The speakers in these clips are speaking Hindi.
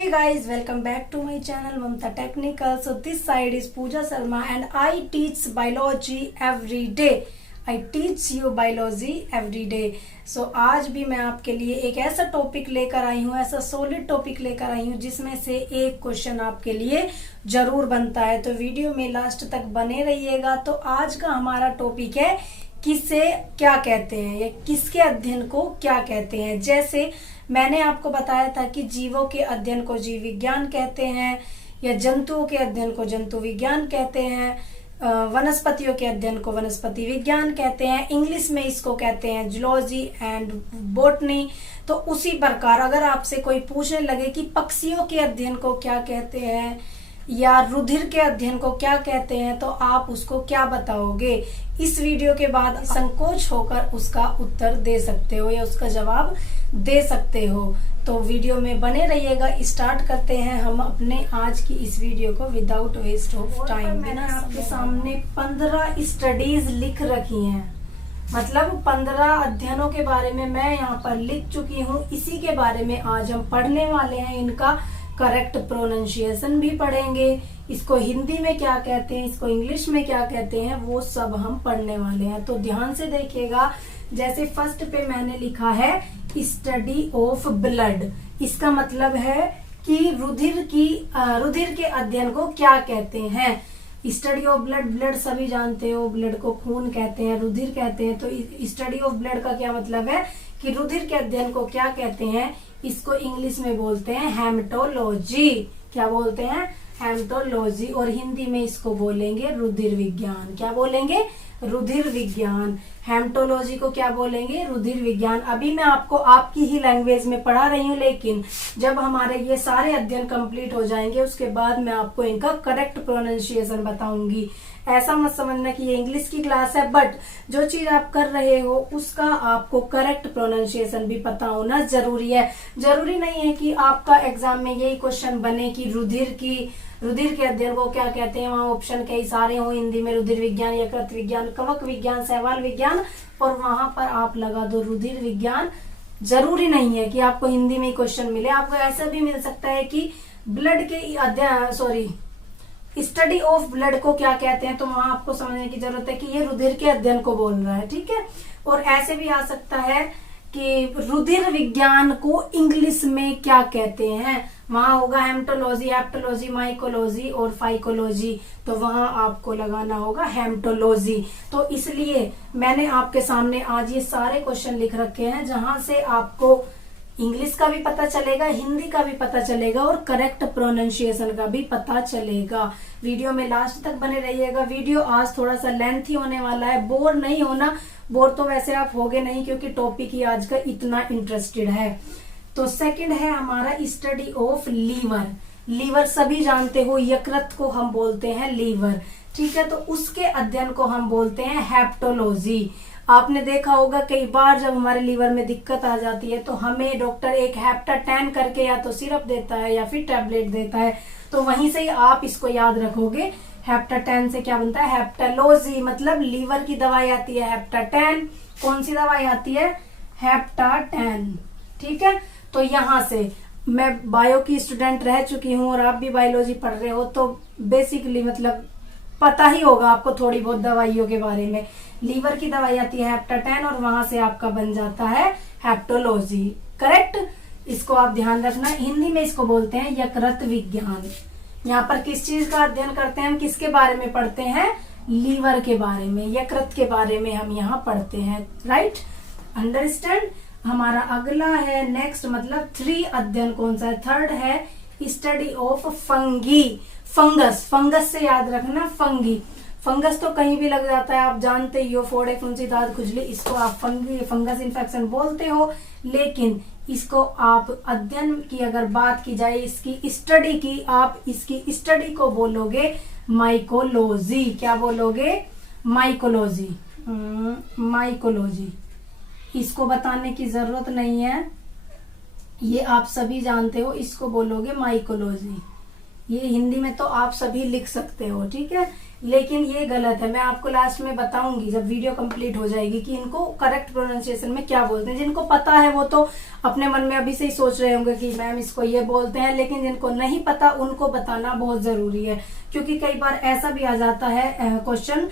Hey guys, welcome back to my channel Mamta Technical. So this side is Pooja Sharma and I teach biology every day. I teach you biology every day. So आज भी मैं आपके लिए एक ऐसा टॉपिक लेकर आई हूँ, ऐसा सॉलिड टॉपिक लेकर आई हूँ जिसमें से एक क्वेश्चन आपके लिए जरूर बनता है। तो वीडियो में लास्ट तक बने रहिएगा। तो आज का हमारा टॉपिक है किसे क्या कहते हैं या किसके अध्ययन को क्या कहते हैं। जैसे मैंने आपको बताया था कि जीवों के अध्ययन को जीव विज्ञान कहते हैं या जंतुओं के अध्ययन को जंतु विज्ञान कहते हैं, वनस्पतियों के अध्ययन को वनस्पति विज्ञान कहते हैं, इंग्लिश में इसको कहते हैं जूलॉजी एंड बॉटनी। तो उसी प्रकार अगर आपसे कोई पूछने लगे कि पक्षियों के अध्ययन को क्या कहते हैं या रुधिर के अध्ययन को क्या कहते हैं, तो आप उसको क्या बताओगे। इस वीडियो के बाद संकोच होकर उसका उत्तर दे सकते हो या उसका जवाब दे सकते हो। तो वीडियो में बने रहिएगा। स्टार्ट करते हैं हम अपने आज की इस वीडियो को विदाउट वेस्ट ऑफ टाइम। मैंने आपके सामने 15 स्टडीज लिख रखी हैं, मतलब 15 अध्ययनों के बारे में मैं यहाँ पर लिख चुकी हूँ। इसी के बारे में आज हम पढ़ने वाले हैं। इनका करेक्ट प्रोनाउंसिएशन भी पढ़ेंगे, इसको हिंदी में क्या कहते हैं, इसको इंग्लिश में क्या कहते हैं, वो सब हम पढ़ने वाले हैं। तो ध्यान से देखिएगा। जैसे फर्स्ट पे मैंने लिखा है स्टडी ऑफ ब्लड। इसका मतलब है कि रुधिर के अध्ययन को क्या कहते हैं। स्टडी ऑफ ब्लड, ब्लड सभी जानते हो, ब्लड को खून कहते हैं, रुधिर कहते हैं। तो स्टडी ऑफ ब्लड का क्या मतलब है कि रुधिर के अध्ययन को क्या कहते हैं। इसको इंग्लिश में बोलते हैं हेमेटोलॉजी। क्या बोलते हैं? हेमेटोलॉजी। और हिंदी में इसको बोलेंगे रुधिर विज्ञान। क्या बोलेंगे? रुधिर विज्ञान। हेमेटोलॉजी को क्या बोलेंगे? रुधिर विज्ञान। अभी मैं आपको आपकी ही लैंग्वेज में पढ़ा रही हूँ, लेकिन जब हमारे ये सारे अध्ययन कंप्लीट हो जाएंगे उसके बाद मैं आपको इनका करेक्ट प्रोनाउंसिएशन बताऊंगी। ऐसा मत समझना कि ये इंग्लिश की क्लास है, बट जो चीज आप कर रहे हो उसका आपको करेक्ट प्रोनाउंसिएशन भी पता होना जरूरी है। जरूरी नहीं है कि आपका एग्जाम में यही क्वेश्चन बने कि रुधिर के अध्ययन को क्या कहते हैं। वहाँ ऑप्शन कई सारे हो, हिंदी में रुधिर विज्ञान, यकृत विज्ञान, कवक विज्ञान, शैवाल विज्ञान, और वहां पर आप लगा दो रुधिर विज्ञान। जरूरी नहीं है कि आपको हिंदी में ही क्वेश्चन मिले, आपको ऐसा भी मिल सकता है कि ब्लड के अध्ययन स्टडी ऑफ ब्लड को क्या कहते हैं, तो वहां आपको समझने की जरूरत है कि ये रुधिर के अध्ययन को बोल रहा है। ठीक है। और ऐसे भी आ सकता है कि रुधिर विज्ञान को इंग्लिश में क्या कहते हैं। वहां होगा हेमेटोलॉजी, हेप्टोलॉजी, माइकोलॉजी और फाइकोलॉजी। तो वहां आपको लगाना होगा हेमेटोलॉजी। तो इसलिए मैंने आपके सामने आज ये सारे क्वेश्चन लिख रखे हैं, जहां से आपको इंग्लिश का भी पता चलेगा, हिंदी का भी पता चलेगा और करेक्ट प्रोनाउंसिएशन का भी पता चलेगा। वीडियो में लास्ट तक बने रहिएगा। वीडियो आज थोड़ा सा लेंथी होने वाला है, बोर नहीं होना। बोर तो वैसे आप होगे नहीं क्योंकि टॉपिक ही आज का इतना इंटरेस्टेड है। तो सेकंड है हमारा स्टडी ऑफ लीवर। लीवर सभी जानते हो, यकृत को हम बोलते हैं लीवर। ठीक है। तो उसके अध्ययन को हम बोलते हैं हेप्टोलॉजी। आपने देखा होगा कई बार जब हमारे लीवर में दिक्कत आ जाती है तो हमें डॉक्टर एक हेप्टाटेन करके या तो सिरप देता है या फिर टैबलेट देता है। तो वहीं से ही आप इसको याद रखोगे। हेप्टाटेन से क्या बनता है? हेप्टोलॉजी। मतलब लीवर की दवाई आती है हेप्टाटेन। कौन सी दवाई आती है? हेप्टाटेन। ठीक है। तो यहाँ से मैं बायो की स्टूडेंट रह चुकी हूँ और आप भी बायोलॉजी पढ़ रहे हो, तो बेसिकली मतलब पता ही होगा आपको थोड़ी बहुत दवाइयों के बारे में। लीवर की दवाई आती है हेप्टाटेन और वहां से आपका बन जाता है हेप्टोलॉजी। करेक्ट। इसको आप ध्यान रखना। हिंदी में इसको बोलते हैं यकृत विज्ञान। यहाँ पर किस चीज का अध्ययन करते हैं हम, किसके बारे में पढ़ते हैं? लीवर के बारे में, यकृत के बारे में हम यहाँ पढ़ते हैं। Right, understand. हमारा अगला है नेक्स्ट, मतलब 3 अध्ययन कौन सा है? थर्ड है study of fungi. Fungus, fungus से याद रखना फंगी। फंगस तो कहीं भी लग जाता है, आप जानते ही हो, फोड़े, फुंसी, दाद, खुजली, इसको आप फंगस इन्फेक्शन बोलते हो। लेकिन इसको आप अध्ययन की अगर बात की जाए, इसकी स्टडी की, आप इसकी स्टडी को बोलोगे माइकोलॉजी। क्या बोलोगे? माइकोलॉजी। माइकोलॉजी। इसको बताने की जरूरत नहीं है, ये आप सभी जानते हो। इसको बोलोगे माइकोलॉजी। ये हिंदी में तो आप सभी लिख सकते हो। ठीक है। लेकिन ये गलत है। मैं आपको लास्ट में बताऊंगी जब वीडियो कंप्लीट हो जाएगी कि इनको करेक्ट प्रोनाउंसिएशन में क्या बोलते हैं। जिनको पता है वो तो अपने मन में अभी से ही सोच रहे होंगे कि मैम इसको ये बोलते हैं, लेकिन जिनको नहीं पता उनको बताना बहुत जरूरी है, क्योंकि कई बार ऐसा भी आ जाता है क्वेश्चन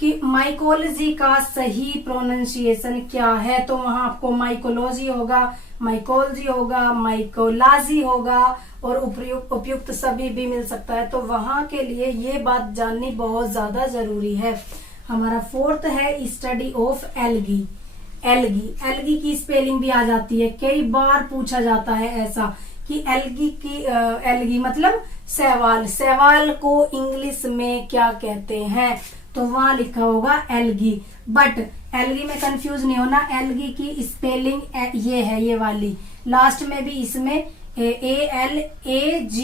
कि माइकोलॉजी का सही प्रोनाउंसिएशन क्या है, तो वहां आपको माइकोलॉजी होगा, माइकोलॉजी होगा, माइकोलॉजी होगा और उपयुक्त सभी भी मिल सकता है। तो वहां के लिए ये बात जाननी बहुत ज्यादा जरूरी है। हमारा फोर्थ है study of algae. Algae, algae की स्पेलिंग भी आ जाती है, कई बार पूछा जाता है ऐसा कि एल्गी की एल्गी मतलब शैवाल, शैवाल को इंग्लिश में क्या कहते हैं, तो वहां लिखा होगा एल्गी। बट एल्गी में कंफ्यूज नहीं होना, एल्गी की स्पेलिंग ये है, ये वाली, लास्ट में भी इसमें ALAGE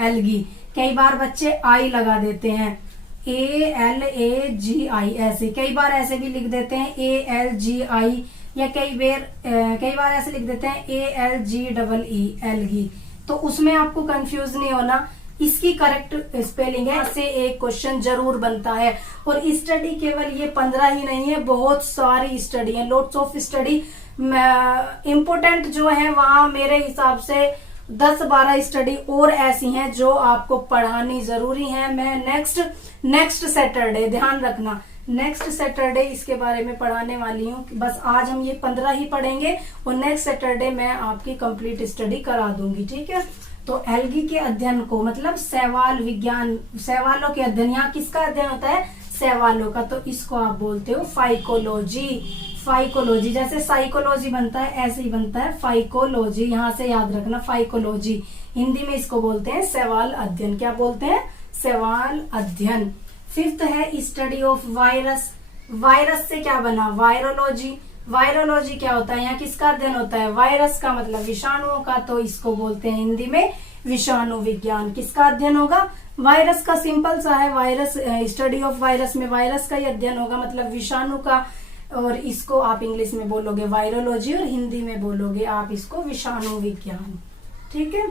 एल्गी। कई बार बच्चे आई लगा देते हैं, ALAGI, ऐसे कई बार ऐसे भी लिख देते हैं ALGI, या कई बार ऐसे लिख देते हैं ALGEE एल्गी। तो उसमें आपको कंफ्यूज नहीं होना, इसकी करेक्ट स्पेलिंग है। से एक क्वेश्चन जरूर बनता है। और स्टडी केवल ये 15 ही नहीं है, बहुत सारी स्टडी है, लोट्स ऑफ स्टडी। इम्पोर्टेंट जो है वहां मेरे हिसाब से 10-12 स्टडी और ऐसी हैं जो आपको पढ़ानी जरूरी है। मैं नेक्स्ट सैटरडे, ध्यान रखना, नेक्स्ट सैटरडे इसके बारे में पढ़ाने वाली हूँ। बस आज हम ये 15 ही पढ़ेंगे और नेक्स्ट सैटरडे मैं आपकी कंप्लीट स्टडी करा दूंगी, ठीक है। तो एल्गी के अध्ययन को मतलब शैवाल विज्ञान, शैवालों के अध्ययन, यहाँ किसका अध्ययन होता है, शैवालों का, तो इसको आप बोलते हो फाइकोलॉजी। फाइकोलॉजी, जैसे साइकोलॉजी बनता है ऐसे ही बनता है फाइकोलॉजी, यहाँ से याद रखना फाइकोलॉजी। हिंदी में इसको बोलते हैं शैवाल अध्ययन। क्या बोलते हैं, शैवाल अध्ययन। फिफ्थ है स्टडी ऑफ वायरस। वायरस से क्या बना, वायरोलॉजी। वायरोलॉजी क्या होता है, यहाँ किसका अध्ययन होता है, वायरस का, मतलब विषाणुओं का, तो इसको बोलते हैं हिंदी में विषाणु विज्ञान। किसका अध्ययन होगा, वायरस का। सिंपल सा है, वायरस, स्टडी ऑफ वायरस में वायरस का ही अध्ययन होगा, मतलब विषाणु का। और इसको आप इंग्लिश में बोलोगे वायरोलॉजी और हिंदी में बोलोगे आप इसको विषाणु विज्ञान, ठीक है।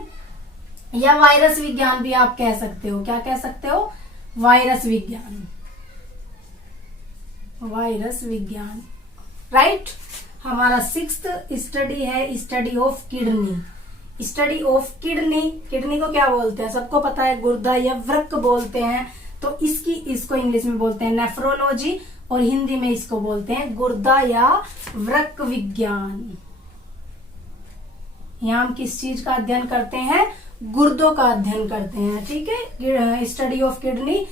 या वायरस विज्ञान भी आप कह सकते हो। क्या कह सकते हो, वायरस विज्ञान, वायरस विज्ञान, राइट। हमारा सिक्स्थ स्टडी है study of kidney. Study of kidney, kidney को क्या बोलते हैं, सबको पता है, गुर्दा या वृक्क बोलते हैं। तो इसको इंग्लिश में बोलते हैं नेफ्रोलॉजी और हिंदी में इसको बोलते हैं गुर्दा या वृक्क विज्ञान। यहाँ हम किस चीज का अध्ययन करते हैं, गुर्दों का अध्ययन करते हैं, ठीक है। Study of kidney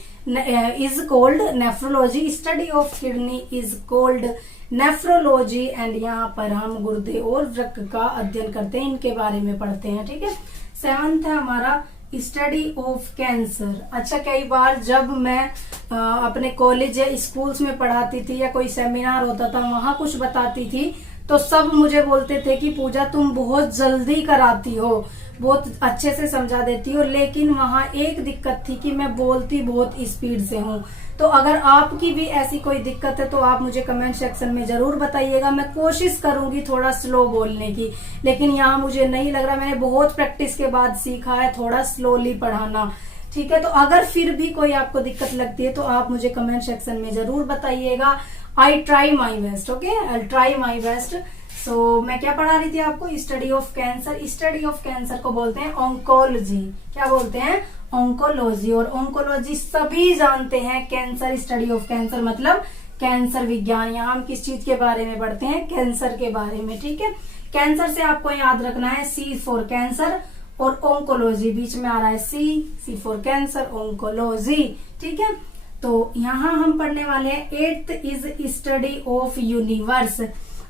is cold nephrology, study of kidney is cold nephrology, and यहाँ पर हम गुर्दे और वृक्क का अध्ययन करते हैं, इनके बारे में पढ़ते हैं, ठीक है। सेवंथ है हमारा स्टडी ऑफ कैंसर। अच्छा, कई बार जब मैं अपने कॉलेज या स्कूल्स में पढ़ाती थी या कोई सेमिनार होता था वहां कुछ बताती थी, तो सब मुझे बोलते थे कि पूजा तुम बहुत जल्दी कराती हो, बहुत अच्छे से समझा देती हो, लेकिन वहां एक दिक्कत थी कि मैं बोलती बहुत स्पीड से हूँ। तो अगर आपकी भी ऐसी कोई दिक्कत है तो आप मुझे कमेंट सेक्शन में जरूर बताइएगा। मैं कोशिश करूंगी थोड़ा स्लो बोलने की, लेकिन यहाँ मुझे नहीं लग रहा, मैंने बहुत प्रैक्टिस के बाद सीखा है थोड़ा स्लोली पढ़ाना, ठीक है। तो अगर फिर भी कोई आपको दिक्कत लगती है तो आप मुझे कमेंट सेक्शन में जरूर बताइएगा। I try my best, okay, I try my best. So मैं क्या पढ़ा रही थी आपको, study of cancer. Study of cancer को बोलते हैं ऑन्कोलॉजी। क्या बोलते हैं, ऑन्कोलॉजी। और ऑन्कोलॉजी सभी जानते हैं, कैंसर, स्टडी ऑफ कैंसर मतलब कैंसर विज्ञान। यहाँ हम किस चीज के बारे में पढ़ते हैं, कैंसर के बारे में, ठीक है। कैंसर से आपको याद रखना है C फॉर कैंसर और ऑन्कोलॉजी बीच में आ रहा है, C फॉर कैंसर, ऑन्कोलॉजी, ठीक है। तो यहाँ हम पढ़ने वाले हैं 8th is study of universe.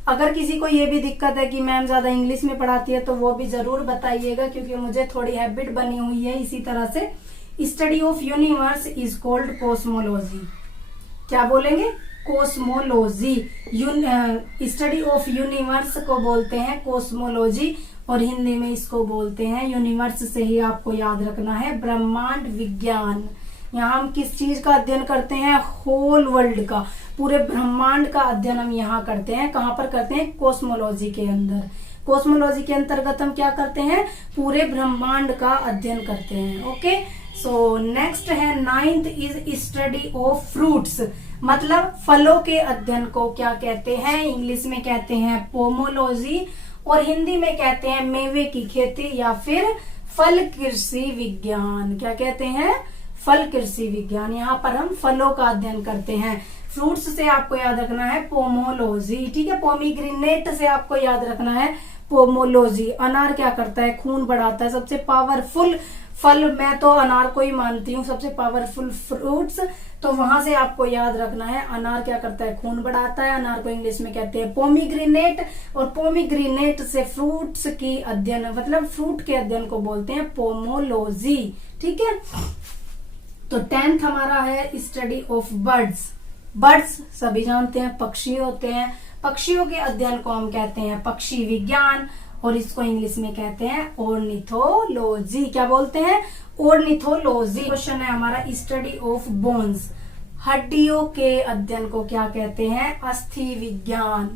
अगर किसी को ये भी दिक्कत है कि मैम ज्यादा इंग्लिश में पढ़ाती है तो वो भी जरूर बताइएगा, क्योंकि मुझे थोड़ी हैबिट बनी हुई है इसी तरह से। Study of universe is called cosmology. क्या बोलेंगे, कॉस्मोलॉजी। स्टडी ऑफ यूनिवर्स को बोलते हैं कॉस्मोलॉजी और हिंदी में इसको बोलते हैं, यूनिवर्स से ही आपको याद रखना है, ब्रह्मांड विज्ञान। यहाँ हम किस चीज का अध्ययन करते हैं, होल वर्ल्ड का, पूरे ब्रह्मांड का अध्ययन हम यहाँ करते हैं। कहाँ पर करते हैं, कॉस्मोलॉजी के अंदर। कॉस्मोलॉजी के अंतर्गत हम क्या करते हैं, पूरे ब्रह्मांड का अध्ययन करते हैं, ओके। सो नेक्स्ट है 9th is study of fruits, मतलब फलों के अध्ययन को क्या कहते हैं? इंग्लिश में कहते हैं पोमोलॉजी और हिंदी में कहते हैं मेवे की खेती या फिर फल कृषि विज्ञान। क्या कहते हैं? फल कृषि विज्ञान। यहाँ पर हम फलों का अध्ययन करते हैं। फ्रूट्स से आपको याद रखना है पोमोलॉजी, ठीक है। पोमीग्रेनेट से आपको याद रखना है पोमोलॉजी। अनार क्या करता है? खून बढ़ाता है। सबसे पावरफुल फल मैं तो अनार को ही मानती हूँ सबसे पावरफुल फ्रूट्स, तो वहां से आपको याद रखना है अनार क्या करता है? खून बढ़ाता है। अनार को इंग्लिश में कहते हैं पोमीग्रेनेट, और पोमीग्रेनेट से फ्रूट्स की अध्ययन, मतलब फ्रूट के अध्ययन को बोलते हैं पोमोलॉजी, ठीक है। तो 10th हमारा है स्टडी ऑफ बर्ड्स। बर्ड्स सभी जानते हैं पक्षी होते हैं। पक्षियों के अध्ययन को हम कहते हैं पक्षी विज्ञान, और इसको इंग्लिश में कहते हैं ऑर्निथोलॉजी। क्या बोलते हैं? ऑर्निथोलॉजी। क्वेश्चन है हमारा स्टडी ऑफ बोन्स। हड्डियों के अध्ययन को क्या कहते हैं? अस्थि विज्ञान।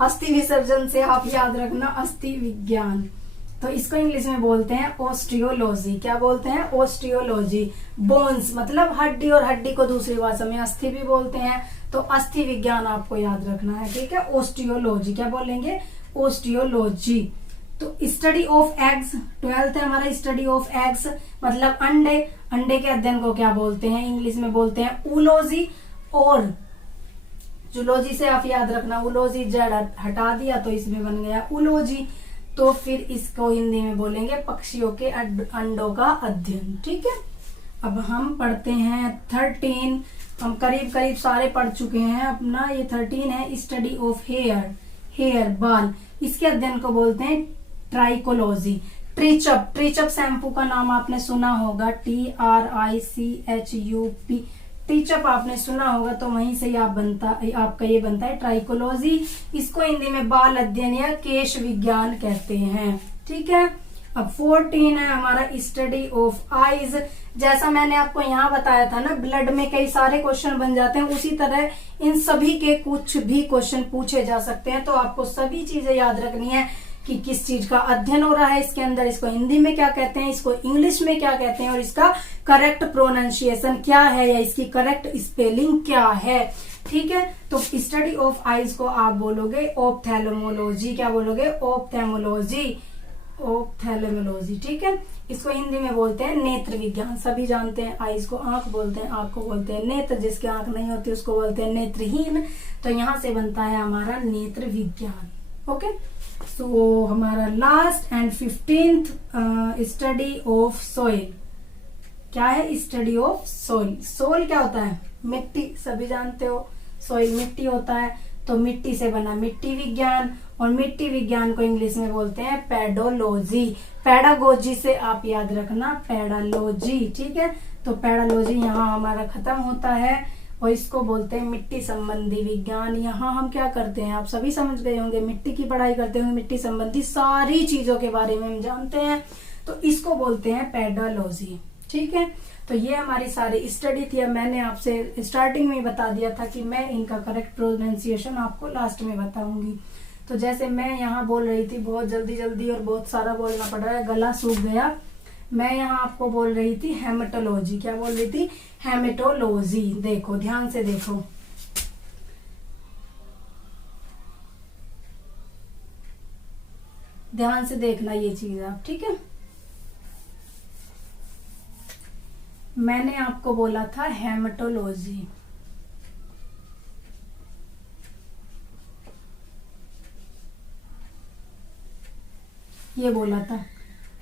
अस्थि विसर्जन से आप याद रखना अस्थि विज्ञान। तो इसको इंग्लिश में बोलते हैं ऑस्टियोलॉजी। क्या बोलते हैं? ऑस्टियोलॉजी। बोन्स मतलब हड्डी, और हड्डी को दूसरी भाषा में अस्थि भी बोलते हैं, तो अस्थि विज्ञान आपको याद रखना है, ठीक है। ऑस्टियोलॉजी क्या बोलेंगे? ऑस्टियोलॉजी। तो स्टडी ऑफ एग्स 12th है हमारा स्टडी ऑफ एग्स, मतलब अंडे। अंडे के अध्ययन को क्या बोलते हैं? इंग्लिश में बोलते हैं ऊलॉजी, और जूलॉजी से आप याद रखना ऊलॉजी, जेड हटा दिया तो इसमें बन गया ऊलॉजी। तो फिर इसको हिंदी में बोलेंगे पक्षियों के अंडों का अध्ययन, ठीक है। अब हम पढ़ते हैं 13। हम करीब करीब सारे पढ़ चुके हैं अपना। ये 13 है स्टडी ऑफ हेयर। हेयर बाल, इसके अध्ययन को बोलते हैं ट्राइकोलॉजी। ट्रीचअप, ट्रीचअप शैम्पू का नाम आपने सुना होगा, TRICHUP। ट्रीचअप आपने सुना होगा, तो वहीं से आपका ये बनता है ट्राइकोलॉजी। इसको हिंदी में बाल अध्ययन या केश विज्ञान कहते हैं, ठीक है। अब 14 है हमारा स्टडी ऑफ आईज। जैसा मैंने आपको यहाँ बताया था ना, ब्लड में कई सारे क्वेश्चन बन जाते हैं, उसी तरह इन सभी के कुछ भी क्वेश्चन पूछे जा सकते हैं। तो आपको सभी चीजें याद रखनी है कि किस चीज का अध्ययन हो रहा है इसके अंदर, इसको हिंदी में क्या कहते हैं, इसको इंग्लिश में क्या कहते हैं, और इसका करेक्ट प्रोनाउंसिएशन क्या है या इसकी करेक्ट स्पेलिंग क्या है, ठीक है। तो स्टडी ऑफ आईज को आप बोलोगे ऑप्थेल्मोलॉजी। क्या बोलोगे? ऑप्थेल्मोलॉजी, ऑप्थेल्मोलॉजी, ठीक है। इसको हिंदी में बोलते हैं नेत्र विज्ञान। सभी जानते हैं आईज को आंख बोलते हैं, आंख को बोलते हैं नेत्र। जिसके आंख नहीं होती उसको बोलते हैं नेत्रहीन। तो यहाँ से बनता है हमारा नेत्र विज्ञान, ओके। सो हमारा last and 15th study of soil. क्या है? Study of soil. सॉइल क्या होता है? मिट्टी, सभी जानते हो सॉइल मिट्टी होता है, तो मिट्टी से बना मिट्टी विज्ञान, और मिट्टी विज्ञान को इंग्लिश में बोलते हैं पेडोलॉजी। पेडागोजी से आप याद रखना पेडालॉजी, ठीक है। तो पेडालॉजी यहाँ हमारा खत्म होता है, और इसको बोलते हैं मिट्टी संबंधी विज्ञान। यहाँ हम क्या करते हैं आप सभी समझ गए होंगे, मिट्टी की पढ़ाई करते होंगे, मिट्टी संबंधी सारी चीजों के बारे में हम जानते हैं, तो इसको बोलते हैं पेडोलॉजी, ठीक है। तो ये हमारी सारी स्टडी थी। अब मैंने आपसे स्टार्टिंग में बता दिया था कि मैं इनका करेक्ट प्रोनाउंसिएशन आपको लास्ट में बताऊंगी। तो जैसे मैं यहाँ बोल रही थी बहुत जल्दी जल्दी और बहुत सारा बोलना पड़ रहा है, गला सूख गया। मैं यहाँ आपको बोल रही थी हेमेटोलॉजी। क्या बोल रही थी? हेमेटोलॉजी। देखो ध्यान से देखो, ध्यान से देखना ये चीज आप, ठीक है। मैंने आपको बोला था हेमेटोलॉजी, ये बोला था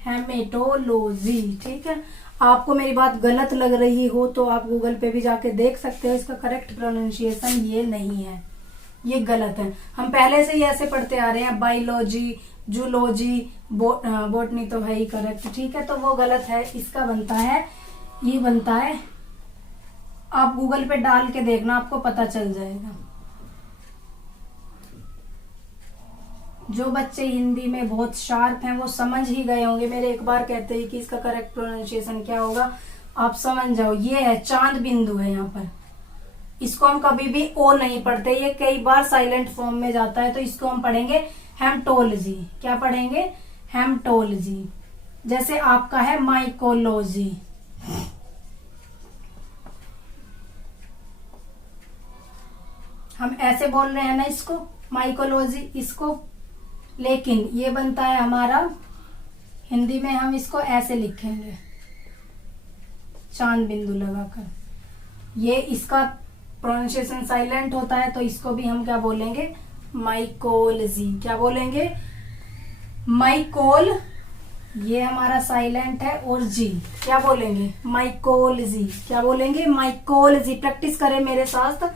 हेमेटोलॉजी, ठीक है। आपको मेरी बात गलत लग रही हो तो आप गूगल पे भी जाके देख सकते हो। इसका करेक्ट प्रोनाउंसिएशन ये नहीं है, ये गलत है। हम पहले से ही ऐसे पढ़ते आ रहे हैं, बायोलॉजी, जूलॉजी, बॉटनी तो है ही करेक्ट, ठीक है। तो वो गलत है, इसका बनता है, ये बनता है, आप गूगल पे डाल के देखना आपको पता चल जाएगा। जो बच्चे हिंदी में बहुत शार्प हैं वो समझ ही गए होंगे। मेरे एक बार कहते हैं कि इसका करेक्ट प्रोनाउंसिएशन क्या होगा, आप समझ जाओ। ये है चांद बिंदु है यहाँ पर, इसको हम कभी भी ओ नहीं पढ़ते, ये कई बार साइलेंट फॉर्म में जाता है, तो इसको हम पढ़ेंगे हेमटोलॉजी। क्या पढ़ेंगे? हेमटोलॉजी। जैसे आपका है माइकोलॉजी, हम ऐसे बोल रहे हैं ना इसको, माइकोलॉजी इसको, लेकिन ये बनता है हमारा हिंदी में, हम इसको ऐसे लिखेंगे चांद बिंदु लगाकर। ये इसका प्रोनाउंसिएशन साइलेंट होता है, तो इसको भी हम क्या बोलेंगे, माइकोलॉजी। क्या बोलेंगे, माइकोल, ये हमारा साइलेंट है, और जी क्या बोलेंगे, माइकोलॉजी। क्या बोलेंगे, माइकोलॉजी। प्रैक्टिस करें मेरे साथ,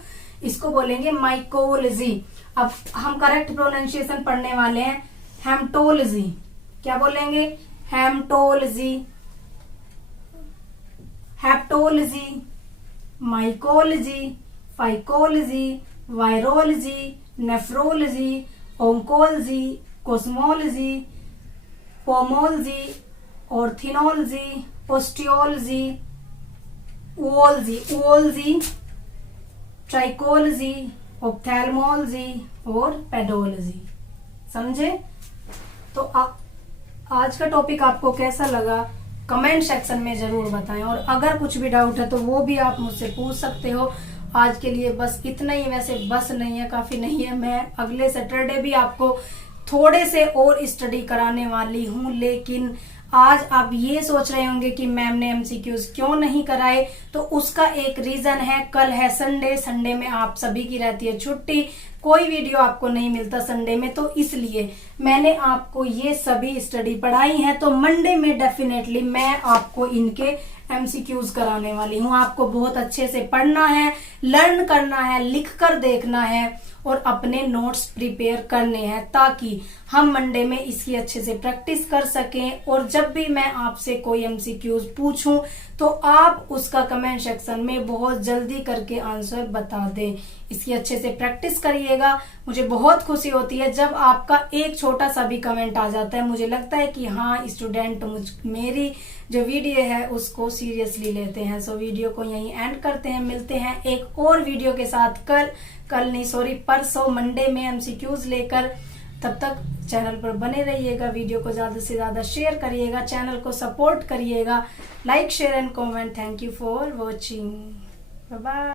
इसको बोलेंगे माइकोलॉजी। अब हम करेक्ट प्रोनाउंसिएशन पढ़ने वाले हैं, हेमटोलॉजी। क्या बोलेंगे, haematology, hepatology, mycology, phycology, virology, nephrology, oncology, cosmology, pomology, ornithology, osteology, oology, trichology, ophthalmology और पेडोलॉजी। समझे? तो आज का टॉपिक आपको कैसा लगा कमेंट सेक्शन में जरूर बताएं, और अगर कुछ भी डाउट है तो वो भी आप मुझसे पूछ सकते हो। आज के लिए बस इतना ही, वैसे बस नहीं है, काफी नहीं है। मैं अगले सैटरडे भी आपको थोड़े से और स्टडी कराने वाली हूँ, लेकिन आज आप ये सोच रहे होंगे कि मैम ने एमसीक्यूज क्यों नहीं कराए, तो उसका एक रीजन है, कल है संडे, संडे में आप सभी की रहती है छुट्टी, कोई वीडियो आपको नहीं मिलता संडे में, तो इसलिए मैंने आपको ये सभी स्टडी पढ़ाई है। तो मंडे में डेफिनेटली मैं आपको इनके एमसीक्यूज कराने वाली हूँ। आपको बहुत अच्छे से पढ़ना है, लर्न करना है, लिख कर देखना है और अपने नोट्स प्रिपेयर करने हैं, ताकि हम मंडे में इसकी अच्छे से प्रैक्टिस कर सकें। और जब भी मैं आपसे कोई एमसीक्यूज पूछूं तो आप उसका कमेंट सेक्शन में बहुत जल्दी करके आंसर बता दें। इसकी अच्छे से प्रैक्टिस करिएगा। मुझे बहुत खुशी होती है जब आपका एक छोटा सा भी कमेंट आ जाता है। मुझे लगता है कि हाँ, स्टूडेंट मेरी जो वीडियो है उसको सीरियसली लेते हैं। सो वीडियो को यहीं एंड करते हैं, मिलते हैं एक और वीडियो के साथ परसों मंडे में एमसीक्यूज लेकर। तब तक चैनल पर बने रहिएगा, वीडियो को ज्यादा से ज्यादा शेयर करिएगा, चैनल को सपोर्ट करिएगा, like share and comment. Thank you for watching, bye bye.